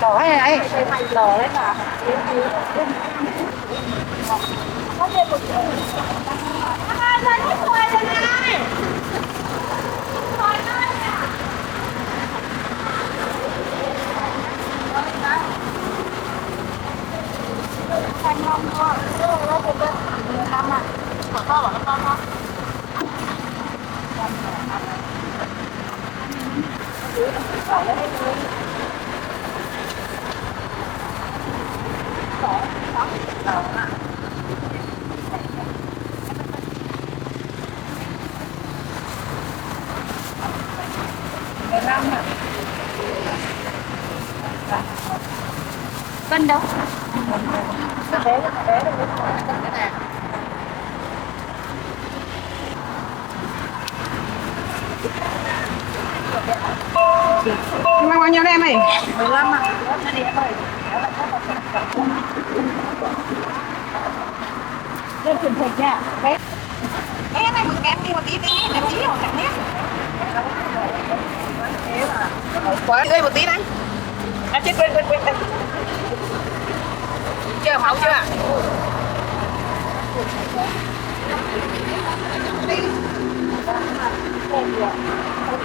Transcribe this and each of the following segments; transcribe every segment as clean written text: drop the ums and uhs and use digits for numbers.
Đỏ hay ấy? Đỏ đấy mà. Cân đâu? Bé mang bao nhiêu em ơi? 15 ạ. Lên truyền thịt nha. Bé này mình kém đi một tí đi, để tí hoặc chẳng nhé. Quá ơi một tí đấy. À chết quên. Chưa màu chưa?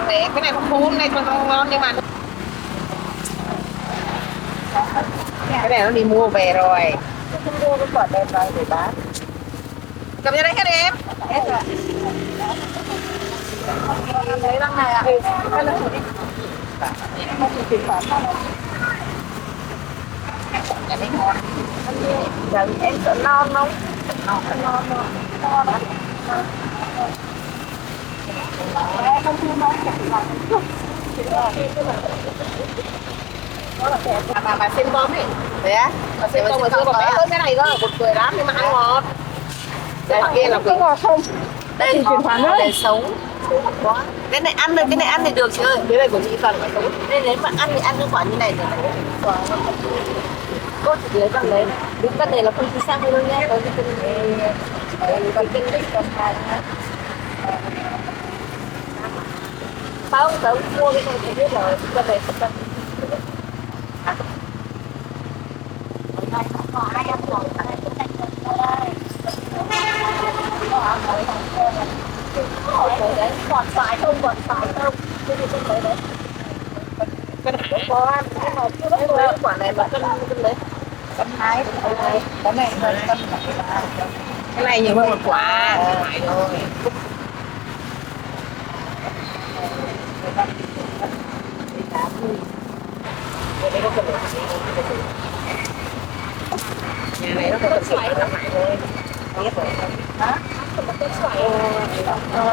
Đấy, cái này không hôm nay còn ngon nhưng mà cái này nó đi mua về rồi. Không mua nó còn đem ra để bán. Cầm ra đây hết em. Hết rồi. Lấy băng này ạ. Cái này đi. Không được tiền khoản đâu. Cái này ngon. Giờ em sợ non không? Non. Không thu non chẳng là bà xem bom ấy. Đấy á? Bà xem bom mà chưa còn bé hơn cái này cơ, một cười lắm nhưng mà ăn ngọt. Đây kia là có ngọt không? Đây là chuyển khoản để sống. Cái này ăn được, cái này ăn thì được chị ơi. Cái này của chị phần phải sống. Nên nếu mà ăn thì ăn cái quả như này rồi. Cô chỉ lấy bằng đấy. Đúng cân này là không chỉ sang đâu nhé. Có cái cân này. Còn cân đích còn hai. Không, tớ mua cái này thì biết rồi. Cân này không cân. Có ai ăn rồi. Còn xoài không? Cái gì cân đấy đấy. Cân hả? Có ăn, nhưng mà chưa bắt lấy quả này mà cân đấy. Cân 2, cái này là cân. Cái này nhiều hơn một quả, phải rồi. Nhà này nó có cân xoài lắm rồi. Biết rồi. Hả?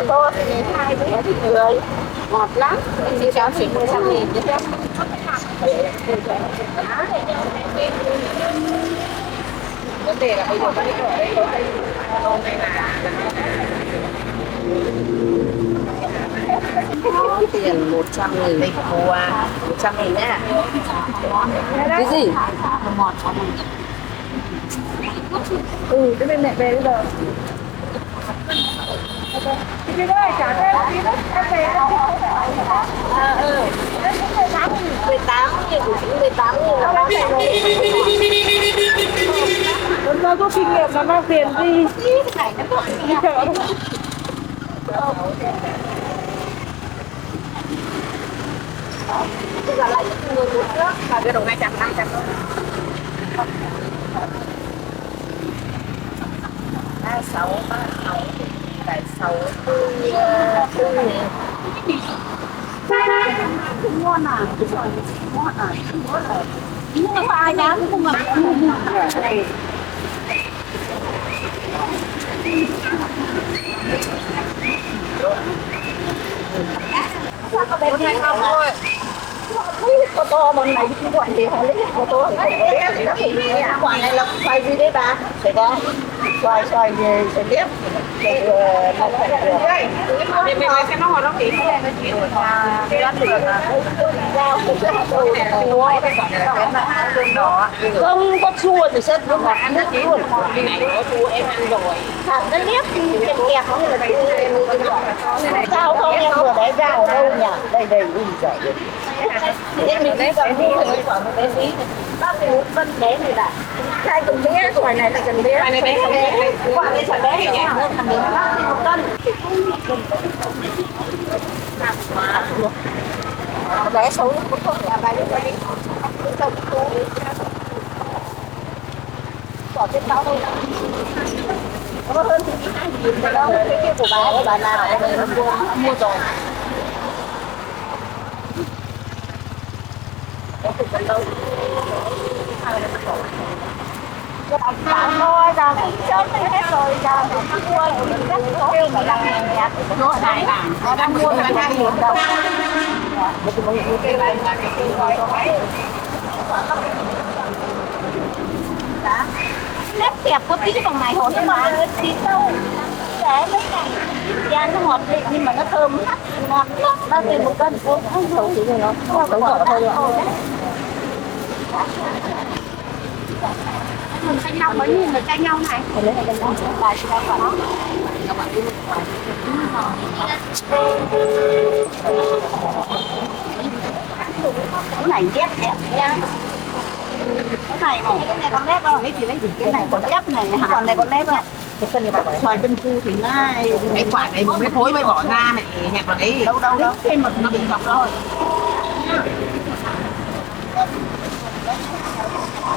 Tốt, hai đứa thì người ngọt lắm. Chị cho chị 100.000 chứ. Vấn đề là bây giờ cái ở đây hôm nay là Có tiền 100.000 đây mua 100.000 nhá. Cái gì? Ừ, cái bên mẹ về bây giờ. Cái đó trả thêm tí nữa, em về đó. 18.000 của chị 18.000 là Nó có kinh nghiệm nó mang tiền đi chợ. bây giờ lại người một nước và cái đồng 200 500 thôi. 36 36 Ngon à? Ngon à? Nhưng mà ai dám không mà Con hay không thôi. có to bọn này cũng quản thì họ lấy có to Quả này là xoài gì đấy bà? Xoài đó. xoài về xoài tiếp Nó phải được. Mình sẽ nó vào đó thì cái ăn được không có chua thì sẽ lúc mà ăn rất luôn. cái này có chua em ăn rồi. Nó nếp thì kẹp kẹp nó là sao không em vừa đấy rau ở đâu nhỉ? Đây đây ui giời. Em mình lấy cầm mua rồi còn một bé tí. Bác thì một phân bé này là hai cần bé, quả này là cần bé. Quả này bé không bé. Quả này phải bé nhỉ? Một cân. Bé xấu cũng không là bài đấy. Bỏ trên bao thôi. Có hơn thì 2.000 đâu, cái kia của bà nào em mua rồi. Bạn thôi, giờ cũng chết hết rồi, giờ mình mua rồi mình cắt kêu mà làm hàng nhạt. Nó này là đang mua là 2.000 đồng. Nếp kẹp có tí bằng này hột nhưng mà thịt đâu để mấy ngày da nó ngọt đi nhưng mà nó thơm lắm ngọt lắm bao tiền một cân không xấu chỉ nó không có thôi mình canh nhau mới nhìn được canh nhau này lấy này canh nhau bài cho nó vào cái này ghép đẹp nha. Cái này con nếp không? Cái này còn ép này, còn này con nếp ạ. Xoài Tân Cư thì ngay Cái quả này mấy khối mới bỏ ra này hẹp vào đấy. đâu thêm một nó bị ngọc thôi.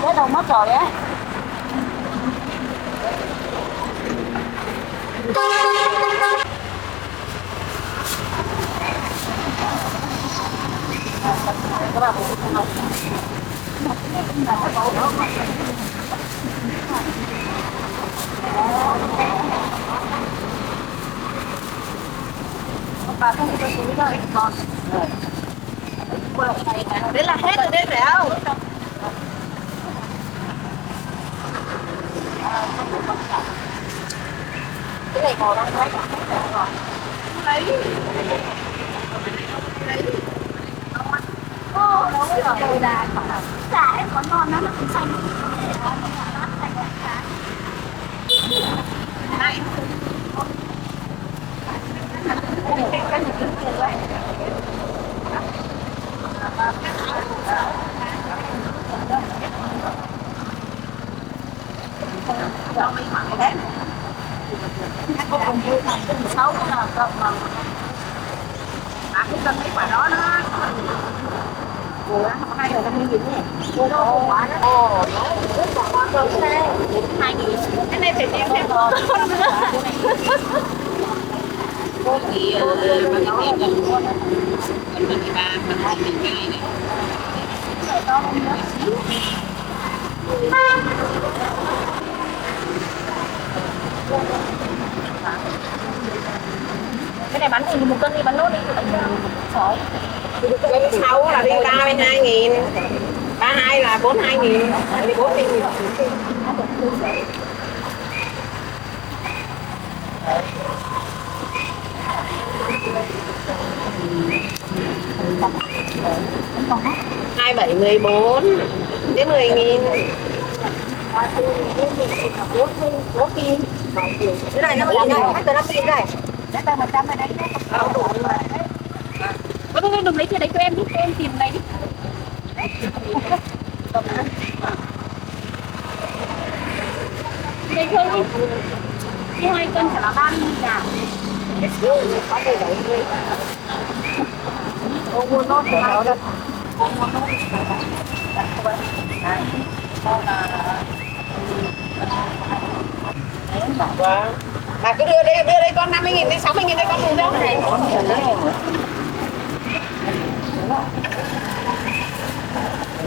Cái đầu mất rồi đấy. Các bạn cũng không. Bà không có túi đâu còn đấy là hết rồi đấy phải không? Cái này còn đang lấy ô nó mới là đồ đà xả em còn ngon nó cũng xanh này xấu là cầm mà cũng cần mấy quả đó nó hai người 50.000 nhỉ? Đâu quả đó. Rất là ngon rồi thế. 2.000. Cái này phải đem thêm con nữa. Cô thì mà cái tiền gần luôn. Còn 13, 12 này. Cái này bán thì một cân đi bán nốt đi. Cái 6 là đi 32.000. 32 là 42.000. Đi 40.000. 2714 đến 10.000. Cái này 50.000 này, hết từ 50.000 này. Đấy tao 100 ở đây. Thôi đừng lấy tiền đấy cho em đi, cho em tìm này đi. Đây thôi đi. Đi 2 cân chả là 30.000 à? Ô mua nốt của nó đây. Vâng. Bà cứ đưa đây con 50.000 đến 60.000 đây con dùng đâu này.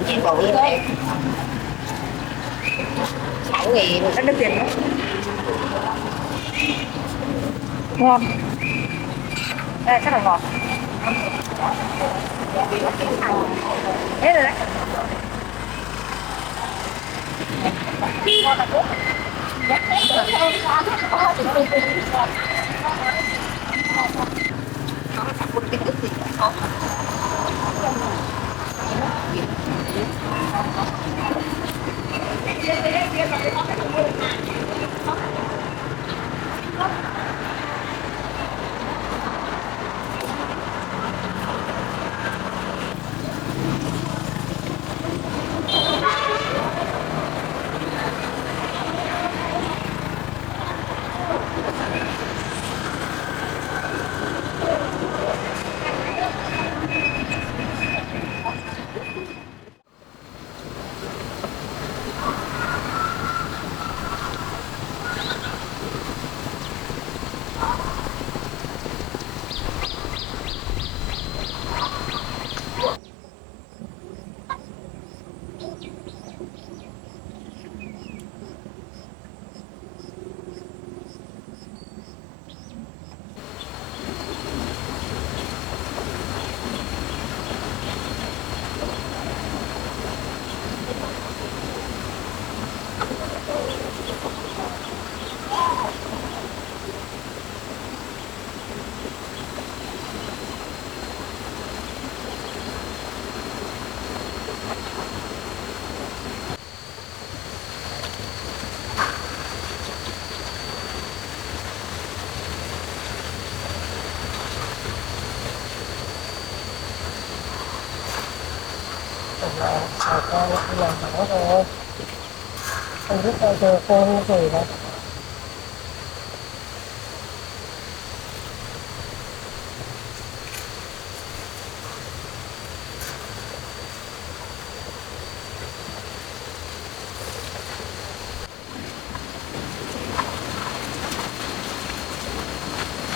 Chị bảo đi đây. 6.000. Nó được tiền đấy. Ngon. Đây chắc là ngọt. Hết rồi đấy. Ngon là tốt. Chào con đi làm đó rồi. Không biết bao giờ con về đâu.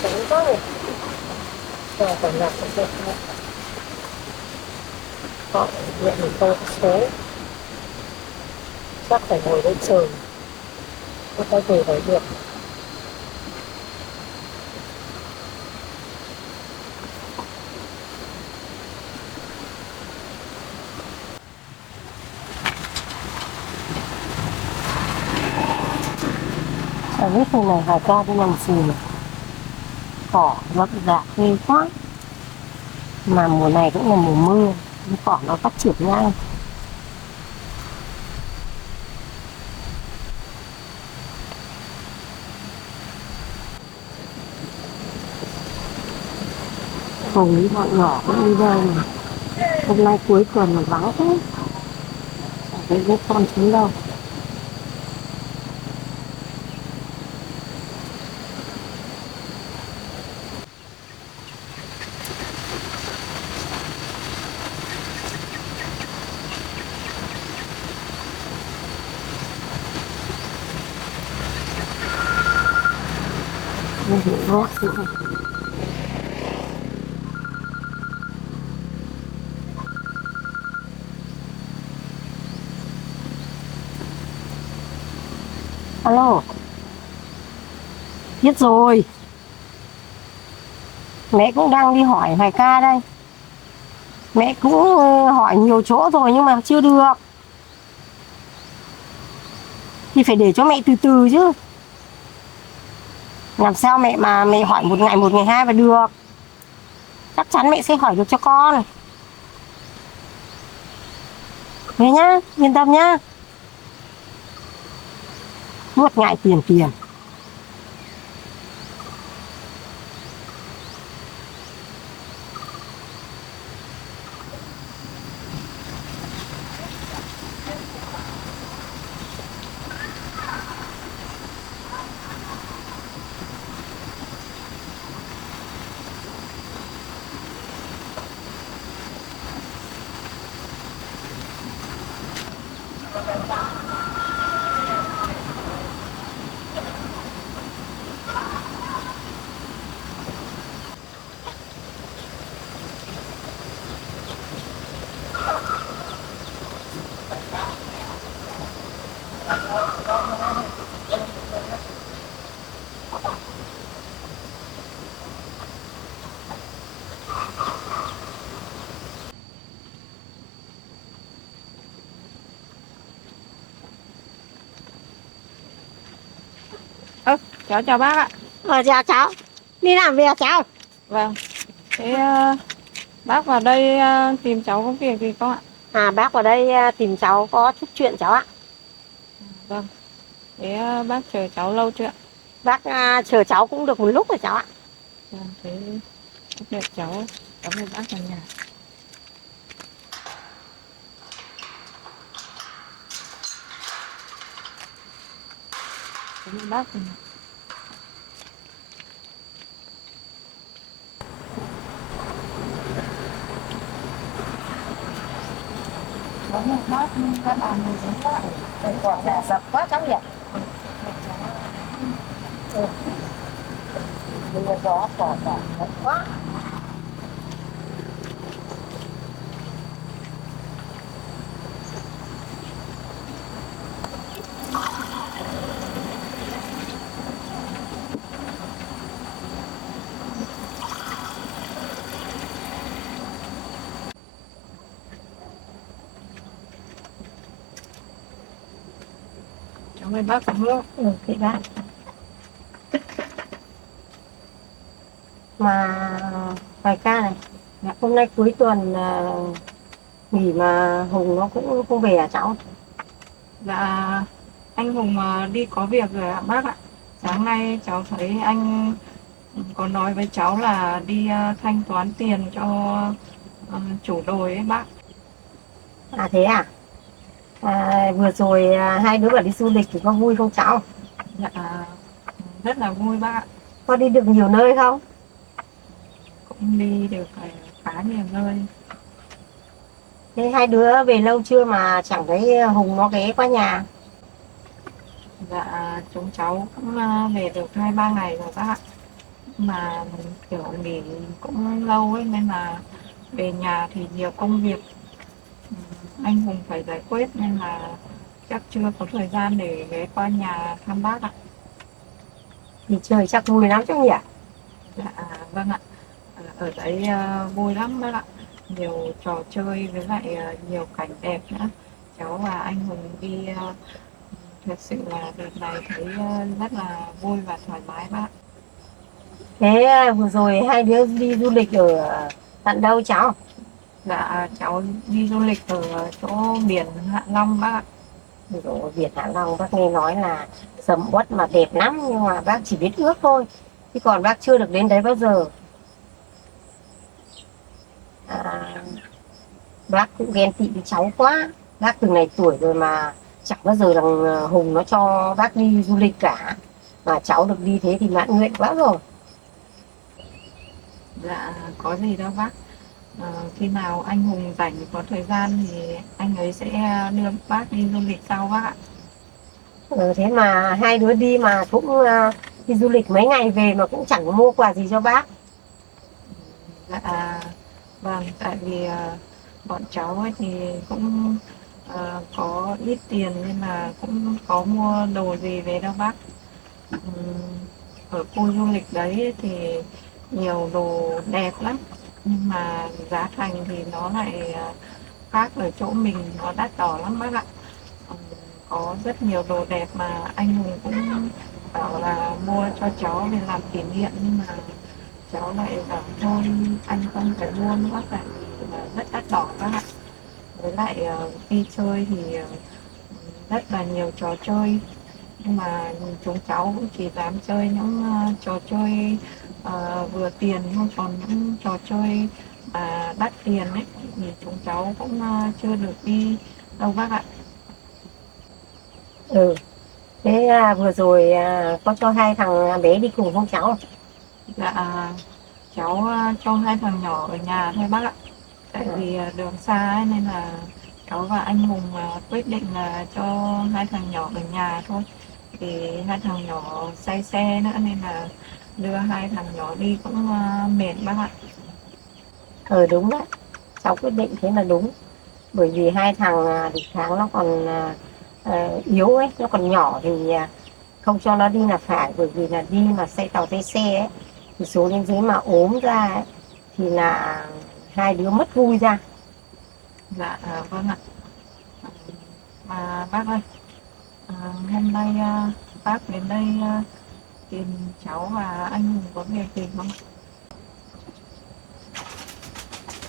Đúng rồi. Rồi còn nhạc cũng được. Họ nhận được con số. Chắc phải ngồi đây chờ. Tôi quay về đấy được. Chẳng biết hôm này Hải ca đi làm gì mà cỏ rậm rạp ghê quá. Mà mùa này cũng là mùa mưa, cỏ nó phát triển nhanh. Hồng bọn nhỏ cũng đi đâu mà. Hôm nay cuối tuần mà vắng thế. Chẳng thấy biết con chúng đâu. Không hiểu rót nữa. Alo. Biết rồi. Mẹ cũng đang đi hỏi Hoài ca đây. Mẹ cũng hỏi nhiều chỗ rồi nhưng mà chưa được. Thì phải để cho mẹ từ từ chứ. Làm sao mẹ mà mẹ hỏi một ngày hai mà được. chắc chắn mẹ sẽ hỏi được cho con. Thế nhá, yên tâm nhá. Nuốt ngại tiền tiền. Cháu chào bác ạ. Chào cháu. Đi làm về à cháu? Vâng. Thế bác vào đây tìm cháu có việc gì không ạ? Bác vào đây tìm cháu có chút chuyện cháu ạ. Vâng. Thế bác chờ cháu lâu chưa ạ? Bác chờ cháu cũng được một lúc rồi cháu ạ. Vâng, thế đợi cháu mời bác vào nhà. Cảm ơn bác. Có một bát các bạn người giống quá. Đây quả là dập quá cháu nhỉ? Mưa gió cỏ thật quá. Cháu mời bác vào nước. Thế bác. Mà bài ca này, hôm nay cuối tuần nghỉ mà Hùng nó cũng không về à cháu? Dạ, anh Hùng đi có việc rồi ạ bác ạ. Sáng nay cháu thấy anh có nói với cháu là đi thanh toán tiền cho chủ đồi ấy bác. Thế à? Vừa rồi hai đứa bảo đi du lịch thì có vui không cháu? Dạ, rất là vui bác ạ. Có đi được nhiều nơi không? Cũng đi được khá nhiều nơi. Thế hai đứa về lâu chưa mà chẳng thấy Hùng nó ghé qua nhà? Dạ, chúng cháu cũng về được 2-3 ngày rồi bác ạ. Mà kiểu nghỉ cũng lâu ấy nên là về nhà thì nhiều công việc anh Hùng phải giải quyết nên là chắc chưa có thời gian để ghé qua nhà thăm bác ạ. Thì trời chắc vui lắm chứ nhỉ? Dạ, vâng ạ. Ở đấy vui lắm bác ạ. Nhiều trò chơi với lại nhiều cảnh đẹp nữa. Cháu và anh Hùng đi thật sự là đợt này thấy rất là vui và thoải mái bác. Thế vừa rồi hai đứa đi du lịch ở tận đâu cháu? Dạ, cháu đi du lịch ở chỗ biển Hạ Long bác ạ. Rồi Việt Hạ Long bác nghe nói là sầm uất mà đẹp lắm, nhưng mà bác chỉ biết ước thôi, chứ còn bác chưa được đến đấy bao giờ. Bác cũng ghen tị với cháu quá. Bác từng này tuổi rồi mà chẳng bao giờ thằng Hùng nó cho bác đi du lịch cả, mà cháu được đi thế thì mãn nguyện quá rồi. Dạ, có gì đâu bác. Khi nào anh Hùng rảnh có thời gian thì anh ấy sẽ đưa bác đi du lịch sau bác ạ. Thế mà hai đứa đi mà cũng đi du lịch mấy ngày về mà cũng chẳng có mua quà gì cho bác. Dạ, vâng, tại vì bọn cháu ấy thì cũng có ít tiền nên là cũng có mua đồ gì về đâu bác. Ở khu du lịch đấy thì nhiều đồ đẹp lắm, nhưng mà giá thành thì nó lại khác ở chỗ mình, nó đắt đỏ lắm bác ạ. Có rất nhiều đồ đẹp mà anh Hùng cũng bảo là mua cho cháu để làm kỷ niệm, nhưng mà cháu lại bảo thôi anh không phải mua nữa tại vì là rất đắt đỏ các ạ. Với lại đi chơi thì rất là nhiều trò chơi, nhưng mà chúng cháu cũng chỉ dám chơi những trò chơi vừa tiền thôi, còn những trò chơi đắt tiền ấy thì chúng cháu cũng chưa được đi đâu bác ạ. Ừ, thế vừa rồi có cho hai thằng bé đi cùng không cháu? Dạ cháu cho hai thằng nhỏ ở nhà thôi bác ạ. Tại vì đường xa ấy, nên là cháu và anh Hùng quyết định là cho hai thằng nhỏ ở nhà thôi. Thì hai thằng nhỏ say xe nữa nên là đưa hai thằng nhỏ đi cũng mệt bác ạ. Ừ đúng đấy, cháu quyết định thế là đúng. Bởi vì hai thằng thì tháng nó còn yếu ấy, nó còn nhỏ thì không cho nó đi là phải. Bởi vì là đi mà say tàu say xe ấy thì số lên dưới mà ốm ra ấy, thì là hai đứa mất vui ra. Dạ vâng ạ. Mà bác ơi, hôm nay bác đến đây tìm cháu và anh Hùng có việc gì không?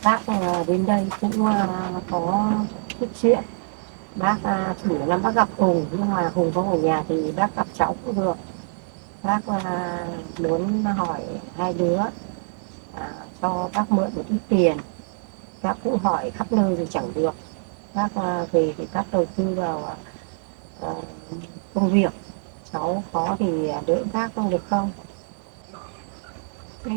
Bác đến đây cũng có chút chuyện. Bác chủ là bác gặp Hùng, nhưng mà Hùng không ở nhà thì bác gặp cháu cũng được. Bác muốn hỏi hai đứa cho bác mượn một ít tiền. Bác cũng hỏi khắp nơi rồi chẳng được. Bác về thì bác đầu tư vào à, công việc. Cháu có thì đỡ bác không được không? Thế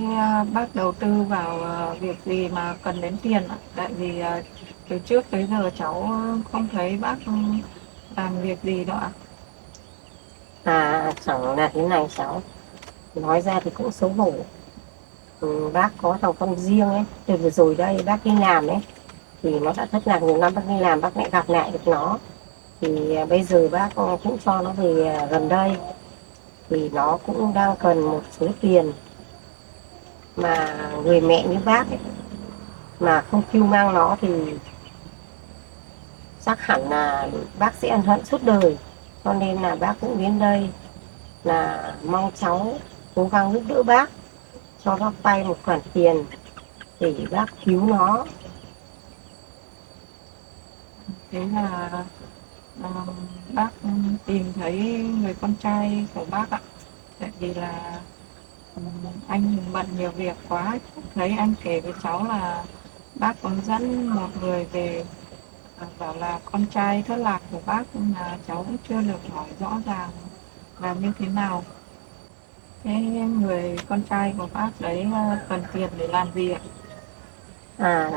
bác đầu tư vào việc gì mà cần đến tiền ạ? Tại vì từ trước tới giờ cháu không thấy bác làm việc gì đâu ạ. Chẳng là thế này cháu. Nói ra thì cũng xấu hổ. Bác có thằng con riêng ấy. Từ vừa rồi đây bác đi làm ấy. Thì nó đã thất lạc nhiều năm, bác đi làm bác lại gặp lại được nó. Thì bây giờ bác cũng cho nó về gần đây. Thì nó cũng đang cần một số tiền. Mà người mẹ như bác ấy, mà không cưu mang nó thì chắc hẳn là bác sẽ ân hận suốt đời. Cho nên là bác cũng đến đây là mong cháu cố gắng giúp đỡ bác, cho bác vay một khoản tiền để bác cứu nó. Thế là bác tìm thấy người con trai của bác ạ. Tại vì là anh Hùng bận nhiều việc quá. Thấy anh kể với cháu là bác còn dẫn một người về, bảo là con trai thất lạc của bác, nhưng mà cháu cũng chưa được hỏi rõ ràng là như thế nào. Cái người con trai của bác đấy cần tiền để làm gì ạ?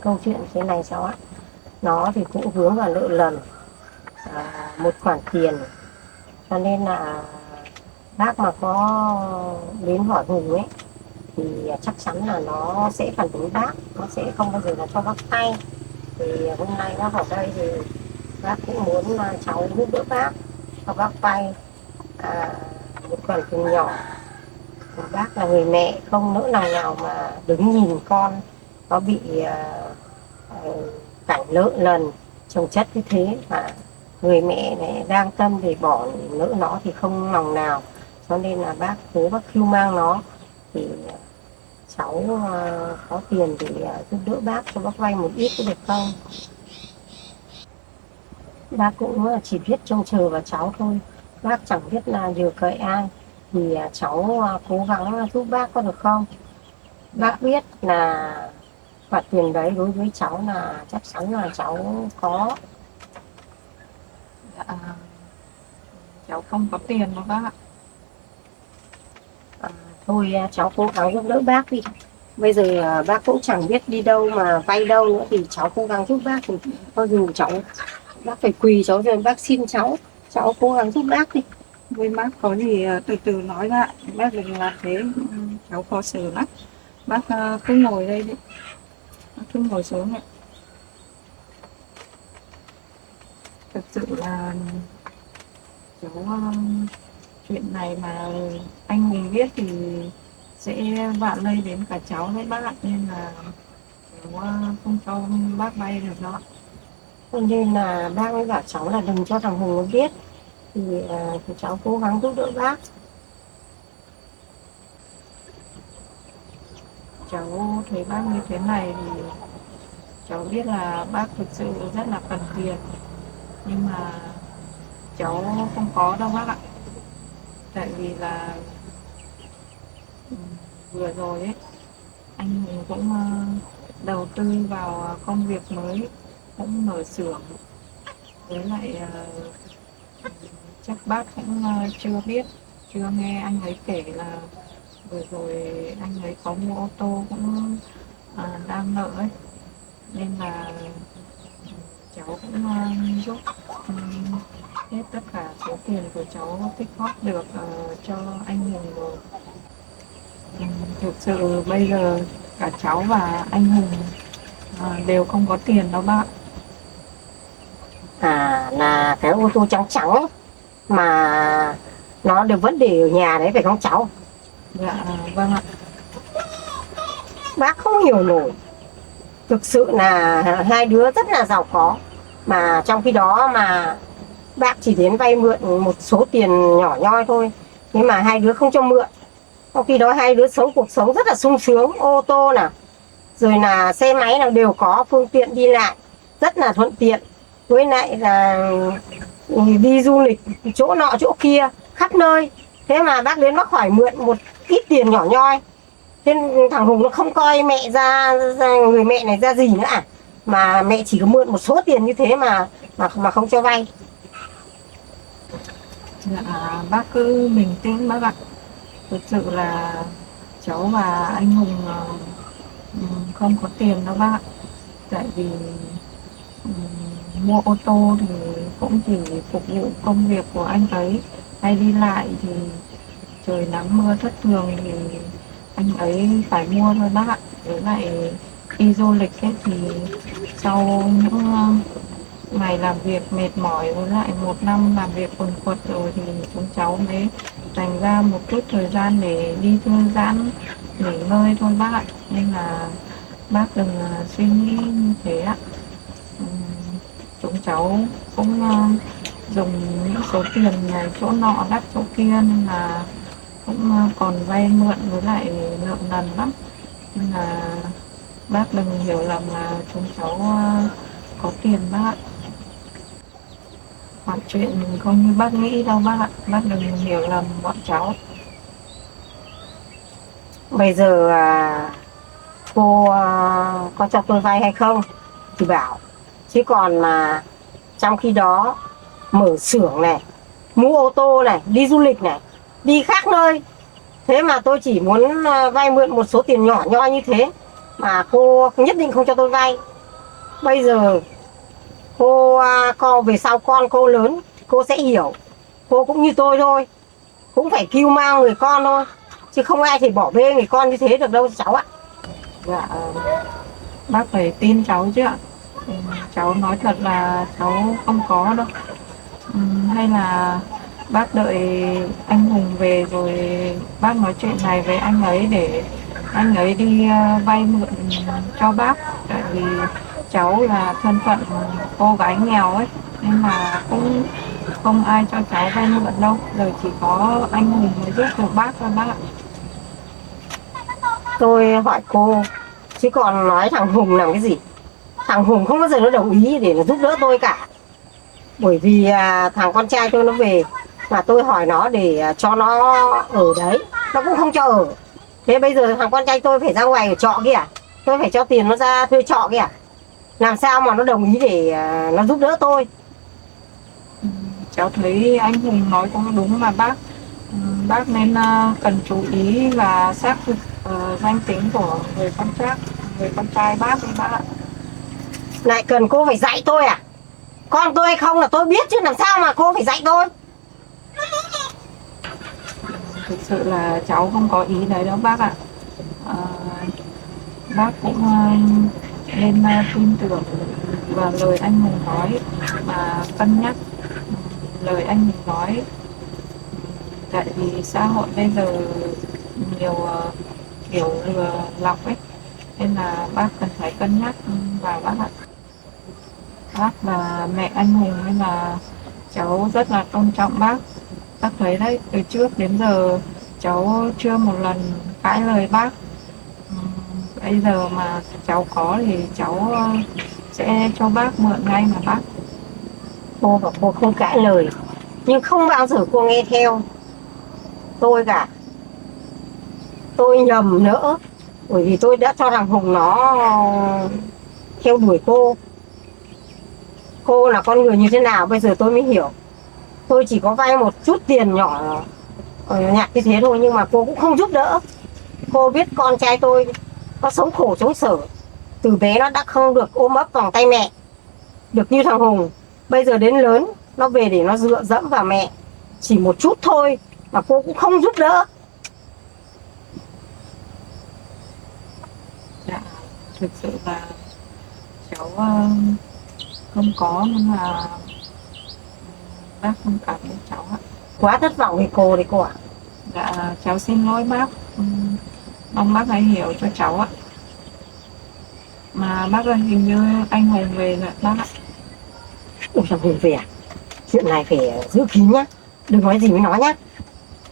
Câu chuyện thế này cháu ạ. Nó thì cũng vướng vào nợ nần một khoản tiền. Cho nên là bác mà có đến hỏi Hùng ấy thì chắc chắn là nó sẽ phản đối bác, nó sẽ không bao giờ là cho bác vay. Thì hôm nay bác ở đây thì bác cũng muốn cháu giúp đỡ bác, cho bác vay một khoản tiền nhỏ. Bác là người mẹ không nỡ lòng nào mà đứng nhìn con nó bị cảnh nợ nần chồng chất như thế, mà người mẹ này đang tâm để bỏ nỡ nó thì không lòng nào. Cho nên là bác cố bác cứu mang nó thì cháu có tiền để giúp đỡ bác, cho bác vay một ít có được không? Bác cũng chỉ biết trông chờ vào cháu thôi, bác chẳng biết là nhờ cậy ai. Thì cháu cố gắng giúp bác có được không? Bác biết là khoản tiền đấy đối với cháu là chắc chắn là cháu có. Dạ, cháu không có tiền đâu bác ạ. Thôi cháu cố gắng giúp đỡ bác đi. Bây giờ bác cũng chẳng biết đi đâu mà vay đâu nữa, thì cháu cố gắng giúp bác. Thì cho dù cháu bác phải quỳ cháu rồi bác xin cháu cố gắng giúp bác đi. Với bác có gì từ từ nói lại, bác đừng làm thế, cháu khó xử lắm. Bác cứ ngồi đây đi, bác cứ ngồi xuống này. Thật sự là cháu chuyện này mà anh Hùng biết thì sẽ vạ lây đến cả cháu đấy bác ạ, nên là cháu không cho bác vay được đó. Cho nên là bác mới bảo cháu là đừng cho thằng Hùng nó biết. Thì cháu cố gắng giúp đỡ bác. cháu thấy bác như thế này thì cháu biết là bác thực sự rất là cần tiền, nhưng mà cháu không có đâu bác ạ. Tại vì là vừa rồi ấy, anh Hùng cũng đầu tư vào công việc mới, cũng mở xưởng. Với lại chắc bác cũng chưa biết, chưa nghe anh ấy kể là vừa rồi anh ấy có mua ô tô cũng đang nợ ấy, nên là cháu cũng giúp hết tất cả số tiền của cháu tích góp được cho anh Hùng rồi. Thực sự bây giờ cả cháu và anh Hùng đều không có tiền đâu bác. Là cái ô tô trắng trắng ấy, mà nó đều vẫn để ở nhà đấy phải không cháu? Dạ vâng ạ. Bác không hiểu nổi. Thực sự là hai đứa rất là giàu có, mà trong khi đó mà bác chỉ đến vay mượn một số tiền nhỏ nhoi thôi, nhưng mà hai đứa không cho mượn. Trong khi đó hai đứa sống cuộc sống rất là sung sướng, ô tô nào rồi là xe máy nào đều có, phương tiện đi lại rất là thuận tiện. Với lại là đi du lịch chỗ nọ chỗ kia khắp nơi. Thế mà bác đến bác hỏi mượn một ít tiền nhỏ nhoi. Thế thằng Hùng nó không coi mẹ ra người mẹ này ra gì nữa à? Mà mẹ chỉ có mượn một số tiền như thế mà không cho vay. Dạ bác cứ bình tĩnh bác ạ. Thực sự là cháu và anh Hùng không có tiền đâu bác ạ. Tại vì mua ô tô thì cũng chỉ phục vụ công việc của anh ấy, hay đi lại thì trời nắng mưa thất thường thì anh ấy phải mua thôi bác ạ. Với lại đi du lịch ấy thì sau những ngày làm việc mệt mỏi, với lại một năm làm việc quần quật rồi thì chúng cháu mới dành ra một chút thời gian để đi thư giãn, nghỉ ngơi thôi bác ạ. Nên là bác đừng suy nghĩ như thế ạ. Chúng cháu cũng dùng những số tiền này chỗ nọ đắp chỗ kia, nên là cũng còn vay mượn với lại nợ nần lắm. Nên là bác đừng hiểu lầm là chúng cháu có tiền bác ạ. Mọi chuyện không như bác nghĩ đâu bác ạ. Bác đừng hiểu lầm bọn cháu. Bây giờ cô có cho tôi vay hay không thì bảo. Chứ còn mà trong khi đó mở xưởng này, mua ô tô này, đi du lịch này, đi khác nơi. Thế mà tôi chỉ muốn vay mượn một số tiền nhỏ nhoi như thế mà cô nhất định không cho tôi vay. Bây giờ cô về sau con cô lớn, cô sẽ hiểu. Cô cũng như tôi thôi, cũng phải cưu mang người con thôi, chứ không ai thì bỏ bê người con như thế được đâu cháu ạ. Dạ bác phải tin cháu chứ ạ. Cháu nói thật là cháu không có đâu. Hay là bác đợi anh Hùng về rồi bác nói chuyện này với anh ấy để anh ấy đi vay mượn cho bác. Tại vì cháu là thân phận cô gái nghèo ấy, nên là cũng không ai cho cháu vay mượn đâu. Giờ chỉ có anh Hùng mới giúp được bác thôi bác ạ. Tôi hỏi cô, chứ còn nói thằng Hùng làm cái gì? Thằng Hùng không bao giờ nó đồng ý để nó giúp đỡ tôi cả. Bởi vì thằng con trai tôi nó về, mà tôi hỏi nó để cho nó ở đấy, nó cũng không cho ở. Thế bây giờ thằng con trai tôi phải ra ngoài ở trọ kìa, tôi phải cho tiền nó ra thuê trọ kìa. Làm sao mà nó đồng ý để nó giúp đỡ tôi? Cháu thấy anh Hùng nói cũng đúng mà bác. Bác nên cần chú ý và xác thực danh tính của người con trai bác đi bác ạ. Lại cần cô phải dạy tôi à? Con tôi hay không là tôi biết chứ, làm sao mà cô phải dạy tôi? Thực sự là cháu không có ý đấy đâu bác ạ. Bác cũng nên tin tưởng vào lời anh Hùng nói và cân nhắc lời anh Hùng nói. Tại vì xã hội bây giờ nhiều kiểu lừa lọc ấy, nên là bác cần phải cân nhắc vào bác ạ. Bác và mẹ anh Hùng nên là cháu rất là tôn trọng bác. Bác thấy đấy, từ trước đến giờ cháu chưa một lần cãi lời bác. bây giờ mà cháu có thì cháu sẽ cho bác mượn ngay mà bác. Cô và cô không cãi lời, nhưng không bao giờ cô nghe theo tôi cả. Tôi nhầm nữa, bởi vì tôi đã cho thằng Hùng nó theo đuổi cô. Cô là con người như thế nào bây giờ tôi mới hiểu. Tôi chỉ có vay một chút tiền nhỏ nhặt như thế thôi, nhưng mà cô cũng không giúp đỡ. Cô biết con trai tôi nó sống khổ sống sở, từ bé nó đã không được ôm ấp vòng tay mẹ được như thằng Hùng. Bây giờ đến lớn nó về để nó dựa dẫm vào mẹ chỉ một chút thôi mà cô cũng không giúp đỡ. Dạ, thực sự là cháu không có, nhưng mà bác không cảm ơn cháu ạ. Quá thất vọng với cô đấy cô ạ. Dạ, cháu xin lỗi bác. Mong bác hãy hiểu cho cháu ạ. Mà bác ơi, hình như anh Hùng về rồi bác ạ. Ôi thằng Hùng về à? Chuyện này phải giữ kín nhá, đừng nói gì với nó nhá.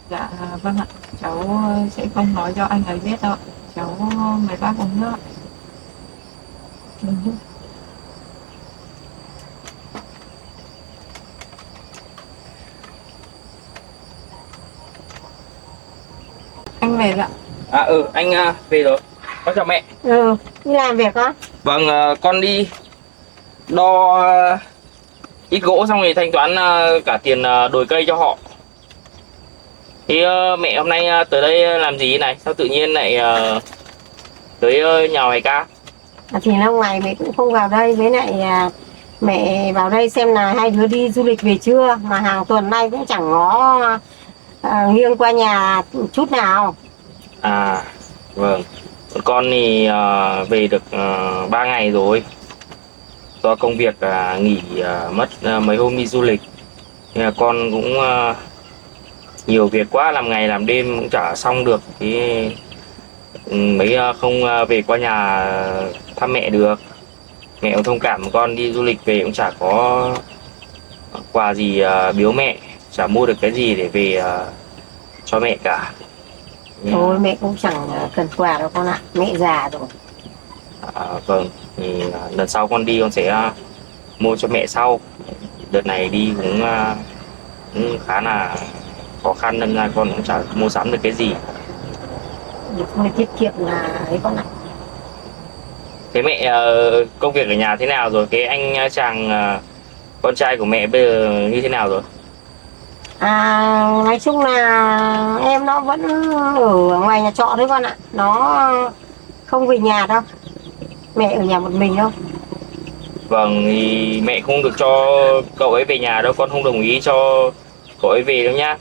Dạ, vâng ạ. Cháu sẽ không nói cho anh ấy biết đâu ạ. Cháu mời bác uống nước ạ. Anh về rồi ạ. Anh về rồi. Con chào mẹ. Đi làm việc á? Vâng, con đi đo ít gỗ xong rồi thanh toán cả tiền đồi cây cho họ. Thì mẹ hôm nay tới đây làm gì này? Sao tự nhiên lại tới nhà mày ca? Thì lâu ngày mẹ cũng không vào đây, với lại mẹ vào đây xem là hai đứa đi du lịch về chưa, mà hàng tuần nay cũng chẳng ngó nghiêng qua nhà chút nào. À, vâng. Con thì về được 3 ngày rồi. Do công việc nghỉ mất mấy hôm đi du lịch. Nên là con cũng nhiều việc quá, làm ngày làm đêm cũng chả xong được. Thì mấy không về qua nhà thăm mẹ được. Mẹ cũng thông cảm, con đi du lịch về cũng chả có quà gì biếu mẹ, chả mua được cái gì để về cho mẹ cả. Thôi mẹ cũng chẳng cần quà đâu con ạ, mẹ già rồi. Vâng, thì lần sau con đi con sẽ mua cho mẹ sau. Đợt này đi cũng khá là khó khăn nên là con cũng chả mua sắm được cái gì. Thôi tiết kiệm là ấy con ạ. Thế mẹ công việc ở nhà thế nào rồi? Cái anh chàng con trai của mẹ bây giờ như thế nào rồi? Nói chung là em nó vẫn ở ngoài nhà trọ đấy con ạ. Nó không về nhà đâu. Mẹ ở nhà một mình đâu. Vâng, thì mẹ không được cho cậu ấy về nhà đâu, con không đồng ý cho cậu ấy về đâu nhá.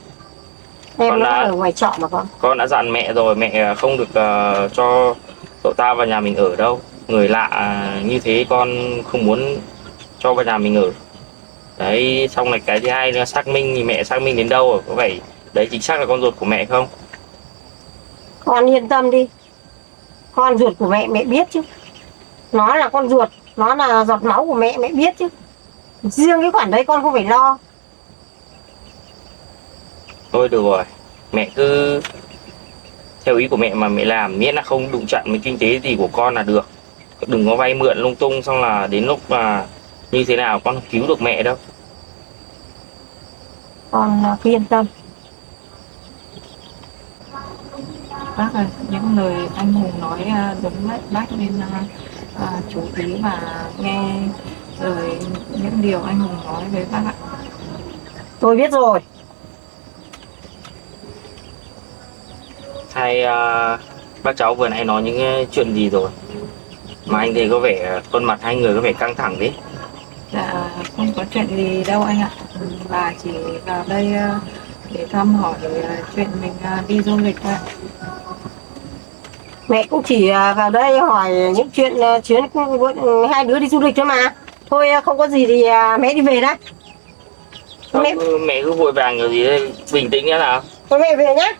Em nó ở ngoài trọ mà con. Con đã dặn mẹ rồi, mẹ không được cho cậu ta vào nhà mình ở đâu. Người lạ như thế con không muốn cho vào nhà mình ở. Đấy, xong rồi cái thứ hai là xác minh, thì mẹ xác minh đến đâu rồi? Có phải đấy chính xác là con ruột của mẹ không? Con yên tâm đi. Con ruột của mẹ mẹ biết chứ. Nó là con ruột, nó là giọt máu của mẹ mẹ biết chứ. Riêng cái khoản đấy con không phải lo. Thôi được rồi, mẹ cứ theo ý của mẹ mà mẹ làm, miễn là không đụng chạm với kinh tế gì của con là được. Đừng có vay mượn lung tung xong là đến lúc mà như thế nào con không cứu được mẹ đâu. Con cứ yên tâm. Bác ơi, những lời anh Hùng nói đúng đấy, bác nên chú ý và nghe lời những điều anh Hùng nói với bác ạ. Tôi biết rồi. Hay bác cháu vừa nãy nói những chuyện gì rồi? Mà anh thấy có vẻ khuôn mặt hai người có vẻ căng thẳng đấy. Dạ, không có chuyện gì đâu anh ạ. Bà chỉ vào đây để thăm hỏi chuyện mình đi du lịch thôi ạ. Mẹ cũng chỉ vào đây hỏi những chuyện chuyến hai đứa đi du lịch thôi mà. Thôi không có gì thì mẹ đi về đấy. Mẹ cứ vội vàng kiểu gì đấy, bình tĩnh nhé nào. Thôi mẹ về nhé.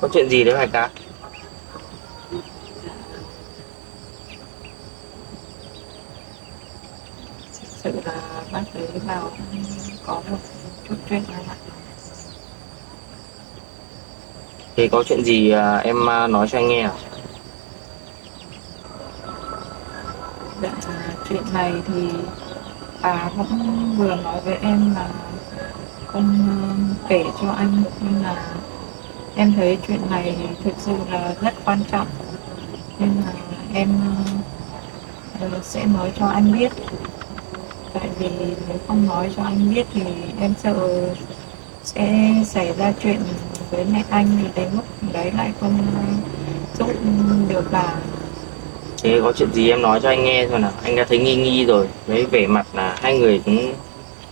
Có chuyện gì đấy phải ca? Sự là bác ấy vào có một chút chuyện anh ạ. Thế có chuyện gì em nói cho anh nghe à? Dạ, chuyện này thì bà cũng vừa nói với em là không kể cho anh, nhưng là em thấy chuyện này thực sự là rất quan trọng, nên là em sẽ nói cho anh biết. Tại vì nếu không nói cho anh biết thì em sợ sẽ xảy ra chuyện với mẹ anh, thì đến lúc đấy lại không giúp được bà. Thế có chuyện gì em nói cho anh nghe thôi nào. Anh đã thấy nghi nghi rồi. Với vẻ mặt là hai người cũng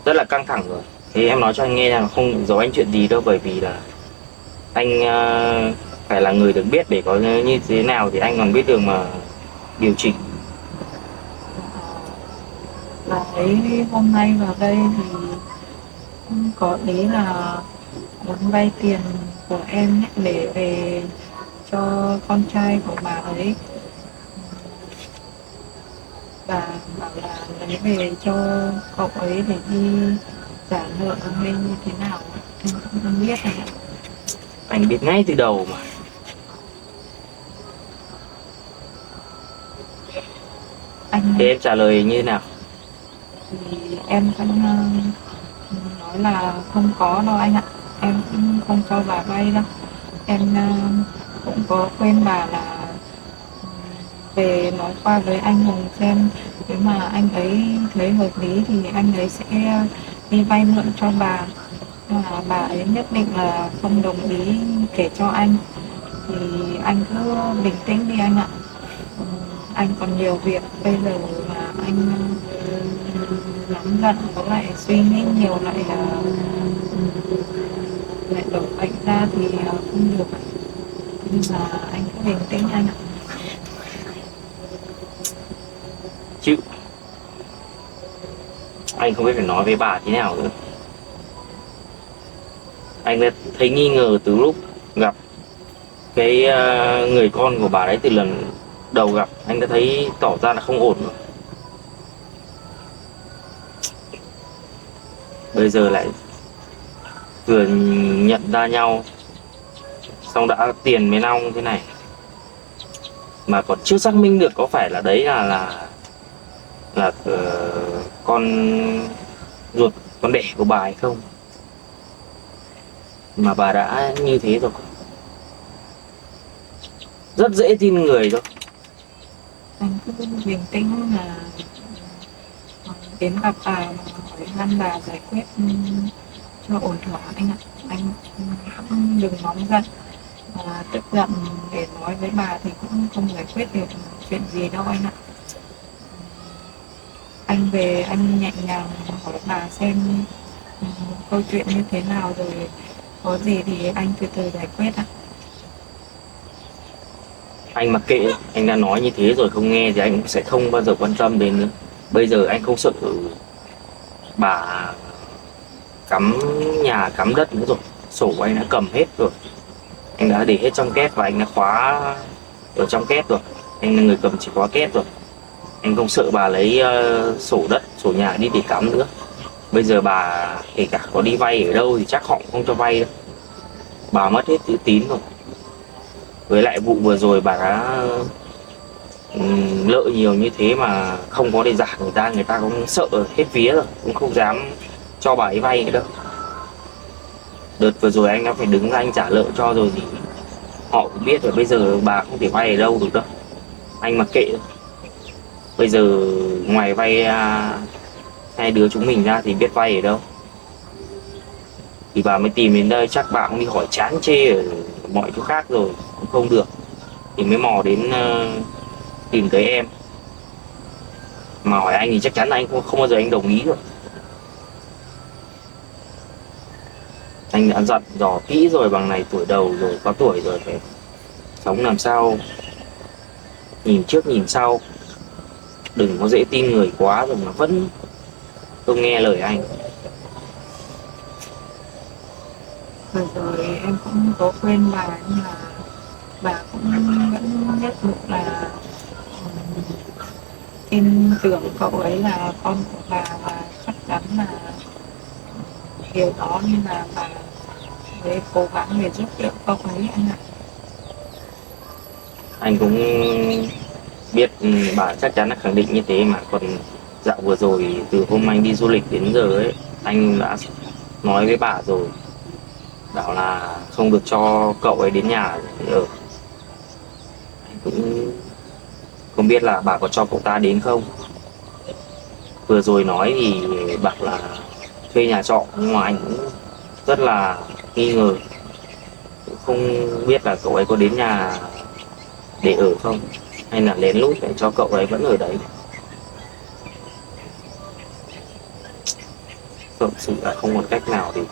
rất là căng thẳng rồi. Thế em nói cho anh nghe là không giấu anh chuyện gì đâu. Bởi vì là anh phải là người được biết, để có như thế nào thì anh còn biết đường mà điều chỉnh. Bà ấy hôm nay vào đây thì cũng có ý là muốn vay tiền của em để về cho con trai của bà ấy. Bà bảo là lấy về cho cậu ấy để đi trả nợ hay như thế nào, em cũng không biết này. Anh biết ngay từ đầu mà. Anh Thế em trả lời như thế nào? thì em vẫn nói là không có đâu anh ạ, em cũng không cho bà vay đâu. Em cũng có quên bà là về nói qua với anh Hùng xem nếu mà anh ấy thấy hợp lý thì anh ấy sẽ đi vay mượn cho bà. Nhưng mà bà ấy nhất định là không đồng ý kể cho anh, thì anh cứ bình tĩnh đi anh ạ. Anh còn nhiều việc bây giờ mà anh nóng giận với lại suy nghĩ nhiều lại đổ bệnh ra thì không được, nhưng mà anh cứ bình tĩnh anh ạ. Chứ anh không biết phải nói với bà thế nào nữa. Anh đã thấy nghi ngờ từ lúc gặp cái người con của bà đấy. Từ lần đầu gặp anh đã thấy tỏ ra là không ổn rồi. Bây giờ lại vừa nhận ra nhau, xong đã tiền với nhau thế này, mà còn chưa xác minh được có phải là đấy là con ruột, con đẻ của bà hay không, mà bà đã như thế rồi. Rất dễ tin người thôi. Anh cứ bình tĩnh là đến gặp bà mà hỏi han bà giải quyết cho ổn thỏa anh ạ. Anh cũng đừng nóng giận mà tức giận để nói với bà thì cũng không giải quyết được chuyện gì đâu anh ạ. Anh về anh nhẹ nhàng hỏi bà xem câu chuyện như thế nào, rồi có gì thì anh từ từ giải quyết ạ. Anh mặc kệ, anh đã nói như thế rồi, không nghe thì anh cũng sẽ không bao giờ quan tâm đến nữa. Bây giờ anh không sợ bà cắm nhà cắm đất nữa rồi. Sổ của anh đã cầm hết rồi, anh đã để hết trong két và anh đã khóa ở trong két rồi. Anh là người cầm chìa khóa két rồi. Anh không sợ bà lấy sổ đất, sổ nhà đi để cắm nữa. Bây giờ bà kể cả có đi vay ở đâu thì chắc họ cũng không cho vay đâu. Bà mất hết chữ tín rồi. Với lại vụ vừa rồi bà đã lợi nhiều như thế mà không có để giả người ta cũng sợ hết vía rồi, cũng không dám cho bà ấy vay nữa đâu. Đợt vừa rồi anh đã phải đứng ra anh trả nợ cho rồi thì họ cũng biết rồi. Bây giờ bà không thể vay ở đâu được đâu, anh mặc kệ. Bây giờ ngoài vay hai đứa chúng mình ra thì biết vay ở đâu. Thì bà mới tìm đến đây, chắc bà cũng đi hỏi chán chê ở mọi chỗ khác rồi cũng không được, thì mới mò đến tìm tới em. Mà hỏi anh thì chắc chắn là anh không bao giờ anh đồng ý rồi. Anh đã dặn dò kỹ rồi, bằng này tuổi đầu rồi, có tuổi rồi, phải sống làm sao nhìn trước nhìn sau, đừng có dễ tin người quá rồi mà vẫn không nghe lời anh. Vừa rồi em cũng có quên bà, nhưng mà bà cũng vẫn nhất mực là tin tưởng cậu ấy là con của bà, và chắc chắn là điều đó nên là bà mới cố gắng để giúp đỡ cậu ấy anh ạ. Anh cũng biết bà chắc chắn là khẳng định như thế mà, còn dạo vừa rồi từ hôm anh đi du lịch đến giờ ấy, anh đã nói với bà rồi, bảo là không được cho cậu ấy đến nhà để ở. Anh cũng không biết là bà có cho cậu ta đến không. Vừa rồi nói thì bảo là thuê nhà trọ, nhưng mà anh cũng rất là nghi ngờ, cũng không biết là cậu ấy có đến nhà để ở không, hay là lén lút để cho cậu ấy vẫn ở đấy. Thực sự là không còn cách nào để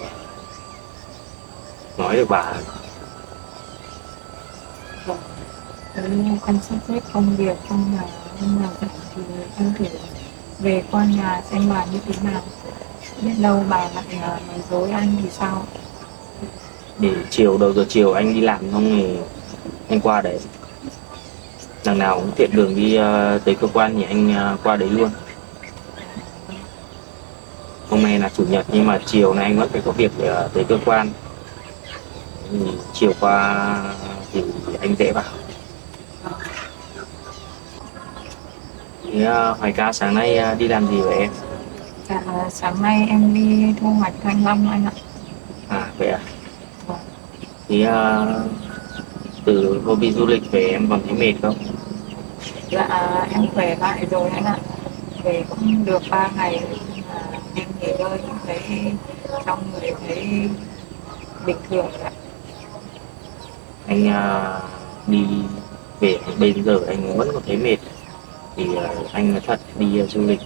nói được bà. Anh sắp xếp công việc không là hôm nào rảnh thì anh thử về qua nhà xem bà như thế nào, biết đâu bà lại nói dối anh thì sao. Để đầu giờ chiều anh đi làm xong thì anh qua đấy, đằng nào cũng tiện đường đi tới cơ quan thì anh qua đấy luôn. Hôm nay là chủ nhật nhưng mà chiều nay anh vẫn phải có việc để tới cơ quan, thì chiều qua thì anh dễ vào. Thế Hoài ca sáng nay đi làm gì vậy em? Dạ, sáng nay em đi thu hoạch thanh long anh ạ. À vậy à? Thì từ hôm đi du lịch về em còn thấy mệt không? Dạ em khỏe lại rồi anh ạ, về cũng được 3 ngày mà em nghỉ ngơi cũng thấy trong người thấy bình thường ạ. Anh đi về bây giờ anh vẫn còn thấy mệt, thì anh nói thật đi du lịch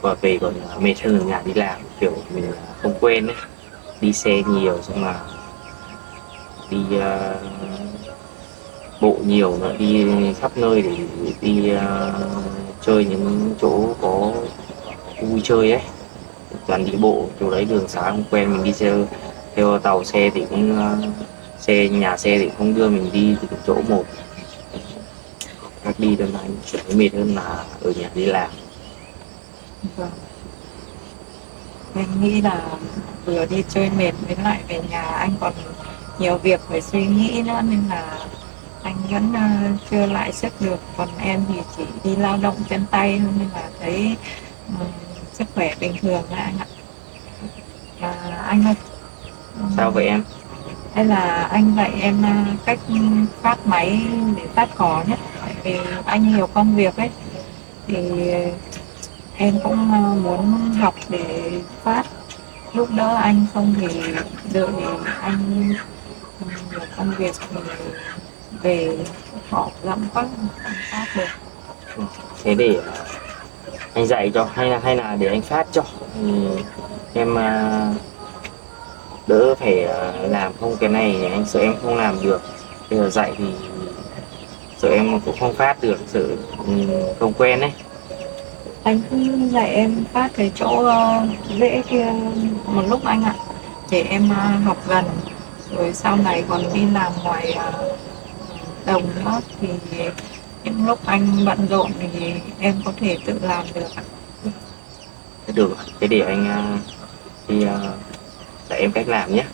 và về còn mệt hơn ở nhà đi làm, kiểu mình không quen ấy, đi xe nhiều xong là đi bộ nhiều nữa, đi khắp nơi để đi chơi những chỗ có vui chơi ấy, toàn đi bộ chỗ đấy đường xá không quen, mình đi theo tàu xe thì cũng nhà xe thì không đưa mình đi từ chỗ một, các đi đơn anh chuyển mệt hơn là ở nhà đi làm. Vâng. Em nghĩ là vừa đi chơi mệt với lại về nhà anh còn nhiều việc phải suy nghĩ nữa nên là anh vẫn chưa lại sức được, còn em thì chỉ đi lao động chân tay thôi nên là thấy sức khỏe bình thường đấy anh ạ. Và anh ơi, Sao vậy em? hay là anh dạy em cách phát máy để phát cỏ nhé, tại vì anh nhiều công việc ấy thì em cũng muốn học để phát giúp đỡ anh, không thì đợi anh nhiều công việc thì về họ lắm quá không phát được. Thế để anh dạy cho hay là để anh phát cho, em đỡ phải làm, không cái này anh sợ em không làm được, bây giờ dạy thì sợ em cũng không phát được, sợ không quen ấy. Anh cứ dạy em phát cái chỗ dễ kia một lúc anh ạ, để em học gần rồi sau này còn đi làm ngoài đồng nữa thì những lúc anh bận rộn thì em có thể tự làm được ạ. Thế được rồi, thế để anh đi dạy em cách làm nhé.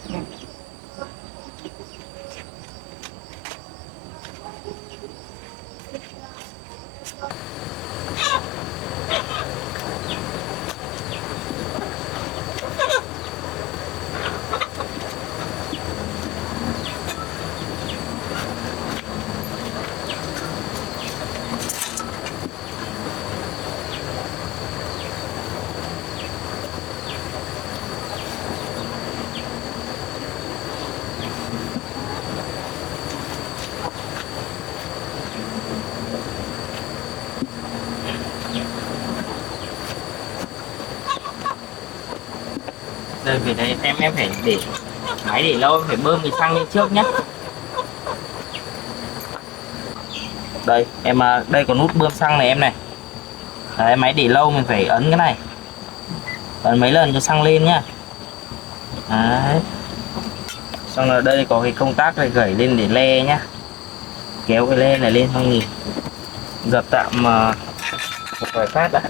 Đây về đây em phải để máy để lâu, em phải bơm cái xăng lên trước nhé. Đây em đây có nút bơm xăng này em này. Đấy, máy để lâu mình phải ấn cái này, ấn mấy lần cho xăng lên nhá. Đấy. Xong rồi đây có cái công tắc này gẩy lên để le nhá, kéo cái le này lên xong thì dập tạm một vài phát đã.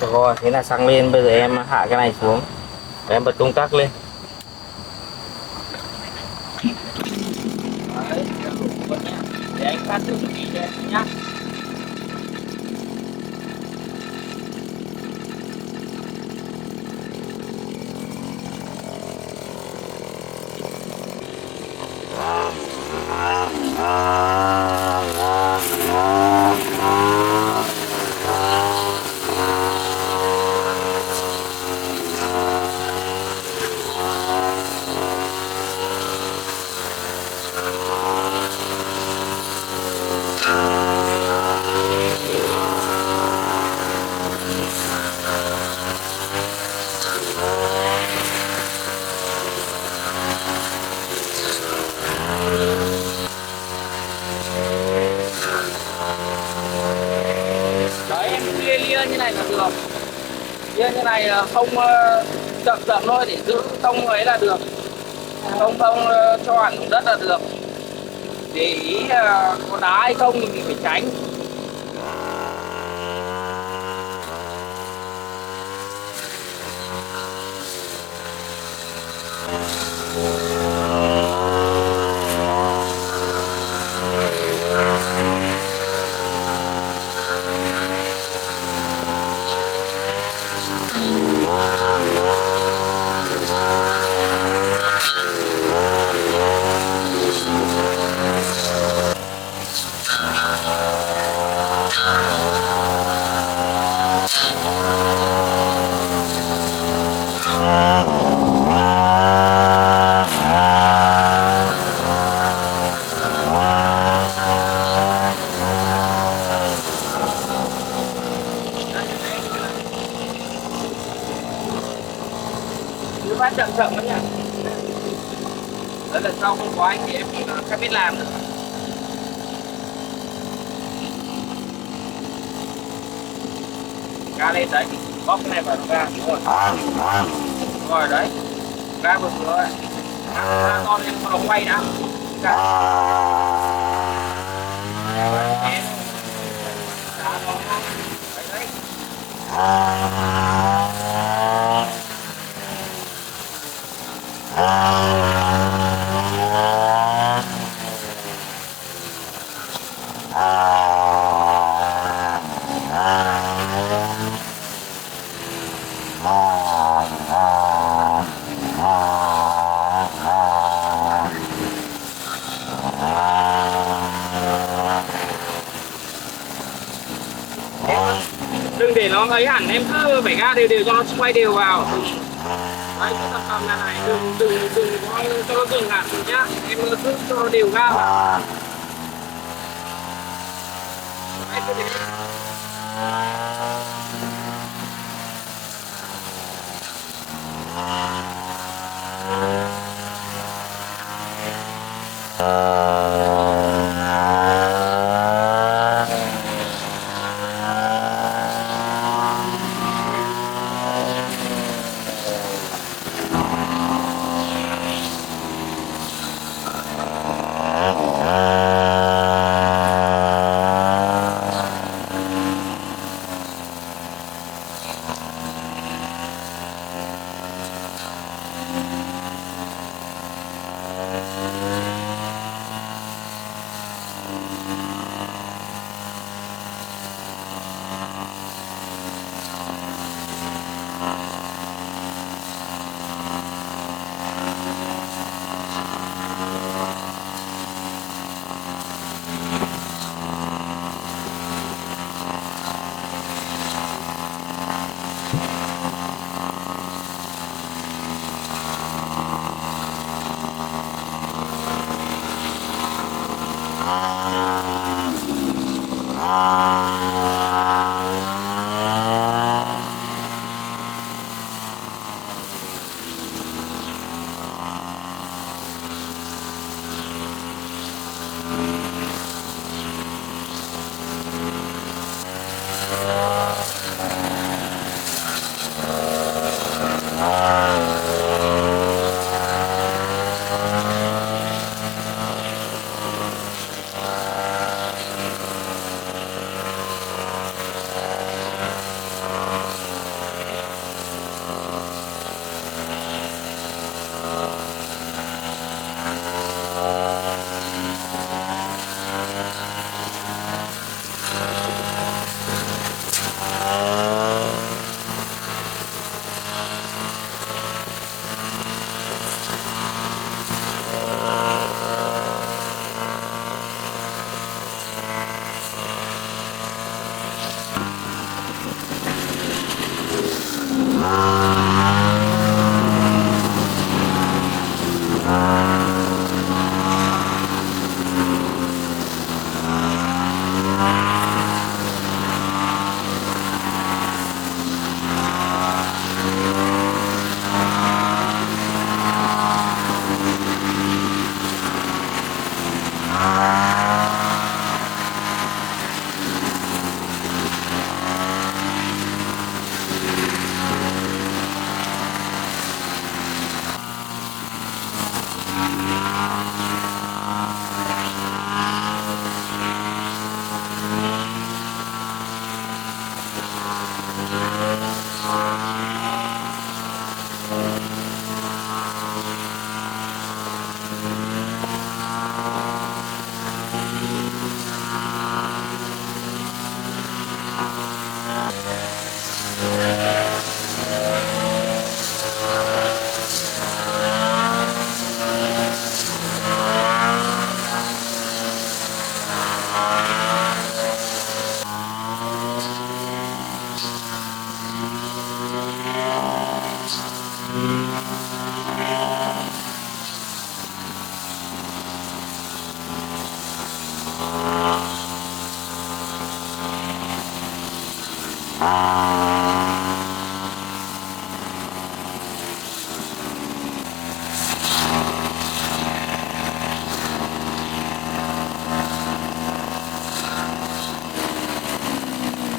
Rồi, thế là xăng lên, bây giờ em hạ cái này xuống. Em bật công tắc lên. Đấy, để anh phát thử cho em nhá. Đấy, em lia lia như này là được. Lia như này là không chậm chậm thôi để giữ không ấy là được. Không cho hẳn xuống đất là được. Để ý có đá hay không thì mình phải tránh. Cứ phát chậm chậm đấy nhỉ. Đấy, lần sau không có anh thì em không biết làm nữa. Ga lên đấy, bóc cái này vào ga rồi. Rồi đấy, ga vừa rồi. Ga to lên nó quay đã. Ga. Đấy, đấy. Đừng để nó ấy hẳn, em cứ phải ga đều đều cho nó quay đều vào. Đấy, cứ tầm tầm này, đừng có cho nó dừng hẳn nhá. Em cứ cho nó đều ga vào. Đấy, cứ thế.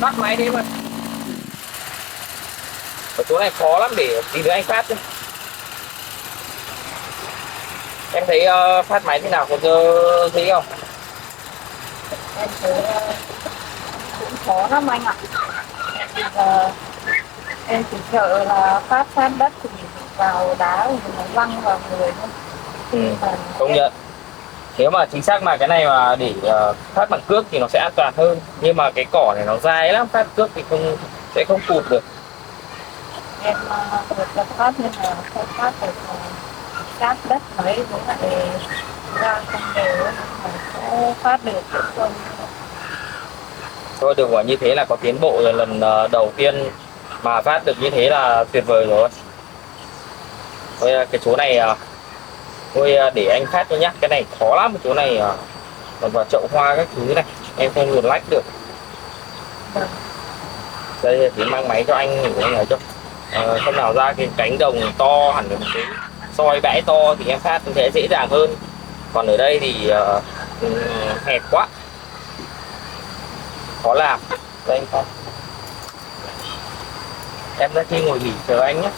Tắt máy đi mà. Ở chỗ này khó lắm để tí nữa anh phát chứ. Em thấy phát máy thế nào, có thấy không? Em thấy cũng khó lắm anh ạ. Bây giờ em chỉ sợ là phát đất thì vào đá thì nó văng vào người thôi. Công nhận. Nếu mà chính xác mà cái này mà để phát bằng cước thì nó sẽ an toàn hơn, nhưng mà cái cỏ này nó dai lắm, phát cước thì sẽ không cụt được. Em được tập phát nên là không phát được sát đất mấy với lại ra không đều mà sẽ phát được không. Thôi được rồi, như thế là có tiến bộ rồi. Lần đầu tiên mà phát được như thế là tuyệt vời rồi. Thôi cái chỗ này thôi để anh phát cho nhá, cái này khó lắm. Chỗ này còn vào chậu hoa các thứ này em không luồn lách được. Đây thì mang máy cho anh để anh ấy cho. Hôm nào ra cái cánh đồng to hẳn một cái soi bãi to thì em phát sẽ dễ dàng hơn. Còn ở đây thì hẹp quá, khó làm. Đây anh phát. Em ra khi ngồi nghỉ chờ anh nhé.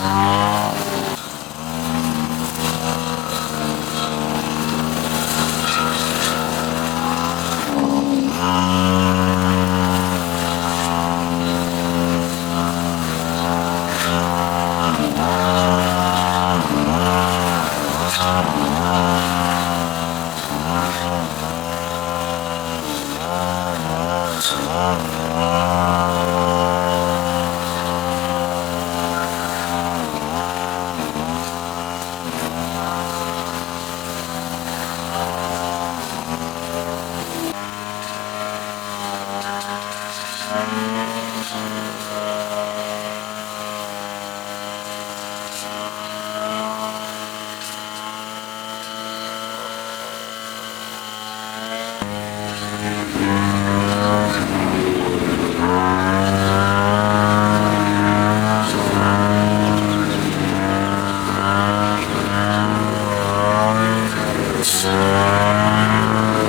Ah.